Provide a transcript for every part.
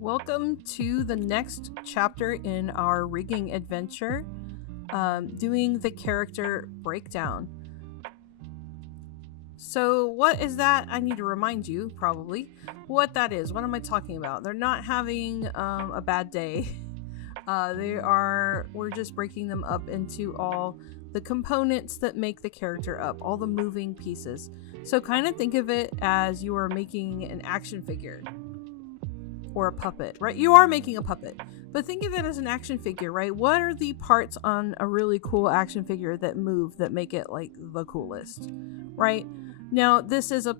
Welcome to the next chapter in our rigging adventure, doing the character breakdown. So what is that? I need to remind you, probably, what that is. What am I talking about? They're not having a bad day. We're just breaking them up into all the components that make the character up, all the moving pieces. So kind of think of it as you are making an action figure. Or a puppet, right? You are making a puppet, but think of it as an action figure, right? What are the parts on a really cool action figure that move that make it like the coolest, right? Now, this is a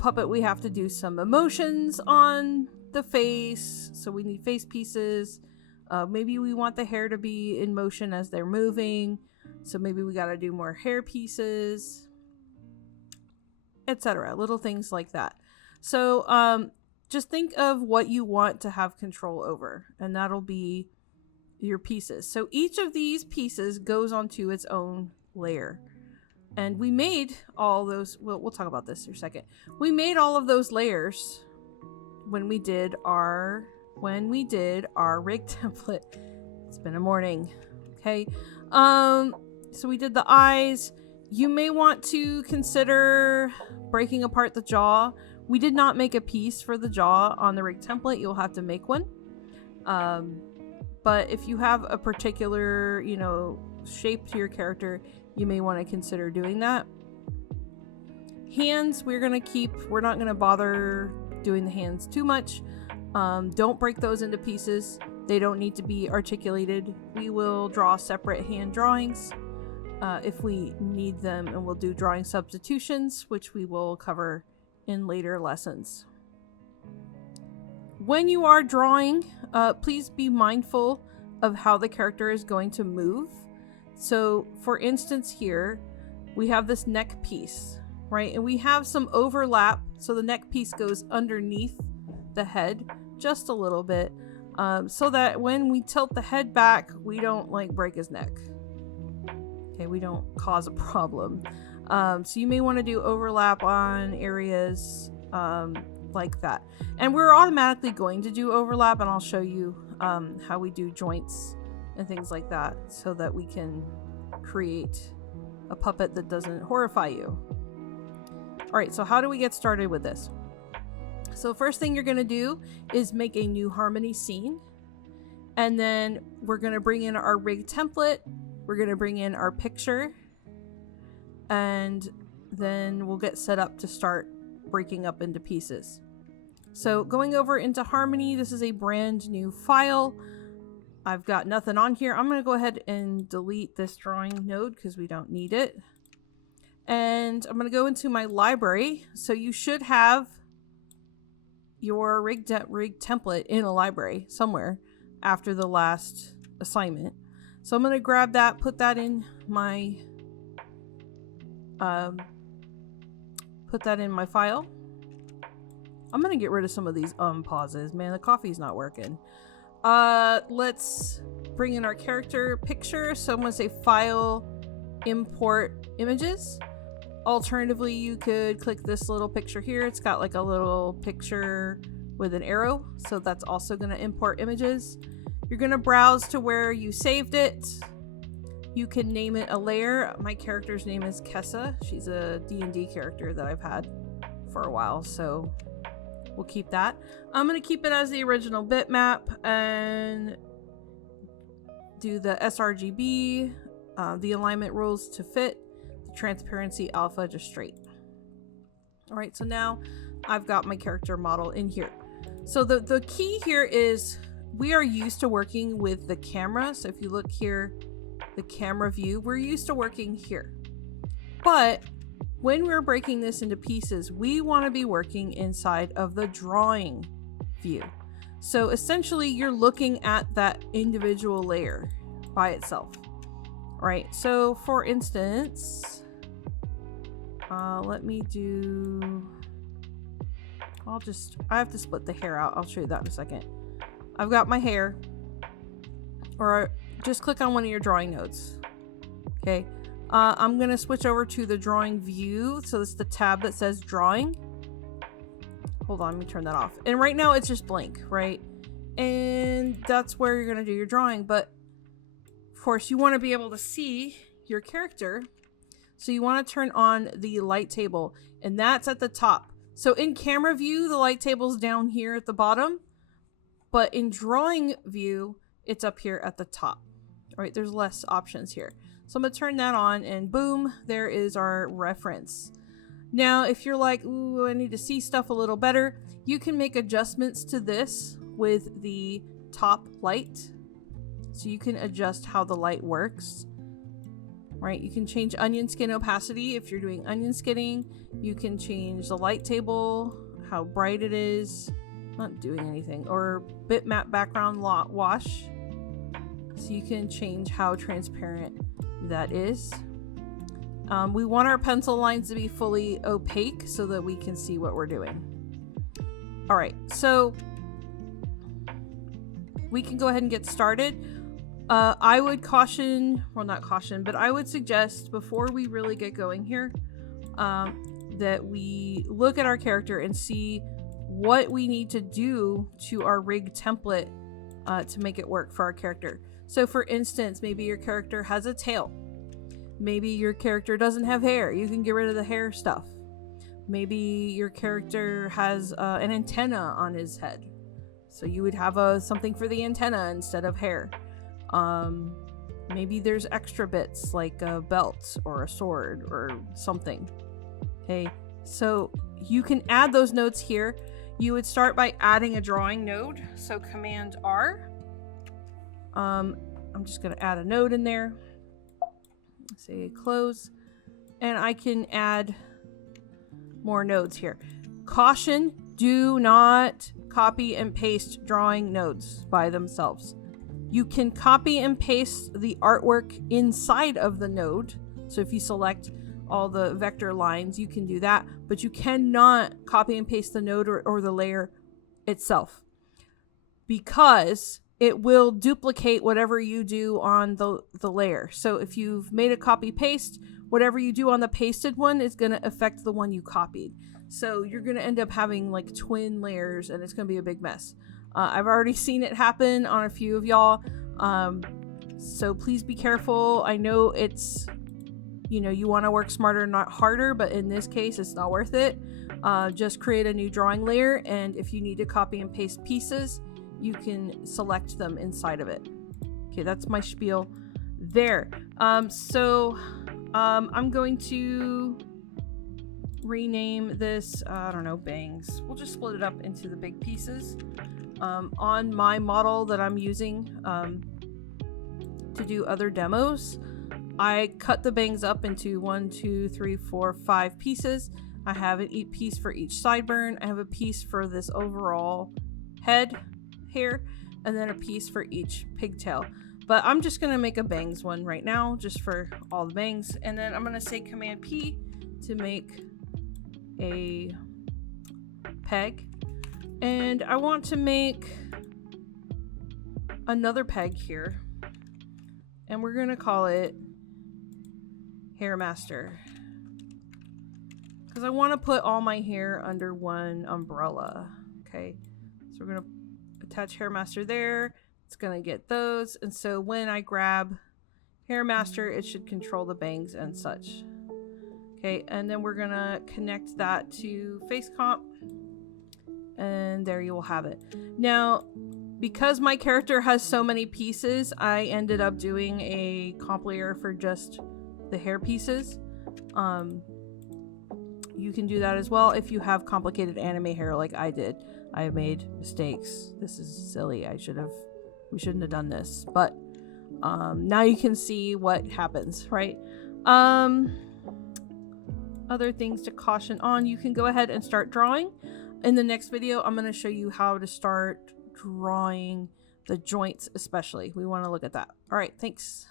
puppet. We have to do some emotions on the face, so we need face pieces. Maybe we want the hair to be in motion as they're moving, so maybe we got to do more hair pieces, etc. Little things like that. So, just think of what you want to have control over, and that'll be your pieces. So each of these pieces goes onto its own layer. And we made all those, we'll talk about this in a second. We made all of those layers when we did our rig template. It's been a morning. Okay. So we did the eyes. You may want to consider breaking apart the jaw. We did not make a piece for the jaw on the rig template. You'll have to make one. But if you have a particular, shape to your character, you may want to consider doing that. Hands, we're not going to bother doing the hands too much. Don't break those into pieces. They don't need to be articulated. We will draw separate hand drawings if we need them, and we'll do drawing substitutions, which we will cover in later lessons. When you are drawing, please be mindful of how the character is going to move. So for instance here, we have this neck piece, right? And we have some overlap, so the neck piece goes underneath the head just a little bit, so that when we tilt the head back, we don't break his neck. Okay, we don't cause a problem. So you may want to do overlap on areas like that. And we're automatically going to do overlap, and I'll show you how we do joints and things like that so that we can create a puppet that doesn't horrify you. Alright, so how do we get started with this? So first thing you're going to do is make a new harmony scene. And then we're going to bring in our rig template. We're going to bring in our picture. And then we'll get set up to start breaking up into pieces. So going over into Harmony, this is a brand new file. I've got nothing on here. I'm going to go ahead and delete this drawing node because we don't need it. And I'm going to go into my library. So you should have your rig template in a library somewhere after the last assignment. So I'm going to grab that, put that in my file. I'm gonna get rid of some of these pauses. Man, the coffee's not working. Let's bring in our character picture. So I'm gonna say file, import images. Alternatively, you could click this little picture here. It's got like a little picture with an arrow, so that's also gonna import images. You're gonna browse to where you saved it. You can name it a layer. My character's name is Kessa. She's a D&D character that I've had for a while, so we'll keep that. I'm going to keep it as the original bitmap and do the sRGB, the alignment rules to fit, the transparency alpha just straight. Alright, so now I've got my character model in here. So the key here is we are used to working with the camera. So if you look here, the camera view, we're used to working here. But when we're breaking this into pieces, we want to be working inside of the drawing view. So essentially you're looking at that individual layer by itself. Right? So for instance, let me do, I have to split the hair out. I'll show you that in a second. I've got my hair, or just click on one of your drawing nodes. Okay. I'm going to switch over to the drawing view. So this is the tab that says drawing. hold on, let me turn that off. And right now it's just blank, right? And that's where you're gonna do your drawing. But of course you want to be able to see your character. So you want to turn on the light table, and that's at the top. So in camera view, the light table's down here at the bottom, but in drawing view, it's up here at the top. All right, there's less options here. So I'm gonna turn that on, and boom, there is our reference. Now, if you're like, ooh, I need to see stuff a little better, you can make adjustments to this with the top light. So you can adjust how the light works. Right, you can change onion skin opacity if you're doing onion skinning. You can change the light table, how bright it is, not doing anything, or bitmap background wash. So you can change how transparent that is. We want our pencil lines to be fully opaque so that we can see what we're doing. All right, so we can go ahead and get started. I would caution, well, not caution, but I would suggest before we really get going here, that we look at our character and see what we need to do to our rig template to make it work for our character. So for instance, maybe your character has a tail. Maybe your character doesn't have hair. You can get rid of the hair stuff. Maybe your character has an antenna on his head. So you would have something for the antenna instead of hair. Maybe there's extra bits like a belt or a sword or something. Okay, so you can add those nodes here. You would start by adding a drawing node. So Command R. I'm just going to add a node in there. Say close. And I can add more nodes here. Caution, do not copy and paste drawing nodes by themselves. You can copy and paste the artwork inside of the node. So if you select all the vector lines, you can do that, but you cannot copy and paste the node or the layer itself, because it will duplicate whatever you do on the layer. So if you've made a copy paste, whatever you do on the pasted one is going to affect the one you copied. So you're going to end up having like twin layers, and it's going to be a big mess. I've already seen it happen on a few of y'all. So please be careful. I know it's, you know, you want to work smarter, not harder, but in this case, it's not worth it. Just create a new drawing layer, and if you need to copy and paste pieces, you can select them inside of it. Okay, that's my spiel there. I'm going to rename this, I don't know, bangs. We'll just split it up into the big pieces. On my model that I'm using to do other demos, I cut the bangs up into 1, 2, 3, 4, 5 pieces. I have a piece for each sideburn. I have a piece for this overall head hair, and then a piece for each pigtail. But I'm just gonna make a bangs one right now, just for all the bangs, and then I'm gonna say Command P to make a peg. And I want to make another peg here, and we're gonna call it Hair Master, because I want to put all my hair under one umbrella. Okay, so we're gonna attach Hair Master there. It's gonna get those, and so when I grab Hair Master, it should control the bangs and such. Okay, and then we're gonna connect that to Face Comp. And there you will have it. Now, because my character has so many pieces, I ended up doing a comp layer for just the hair pieces. You can do that as well if you have complicated anime hair like I did. I made mistakes. This is silly. We shouldn't have done this. But now you can see what happens, right? Other things to caution on, you can go ahead and start drawing. In the next video, I'm going to show you how to start drawing the joints especially. We want to look at that. All right, thanks.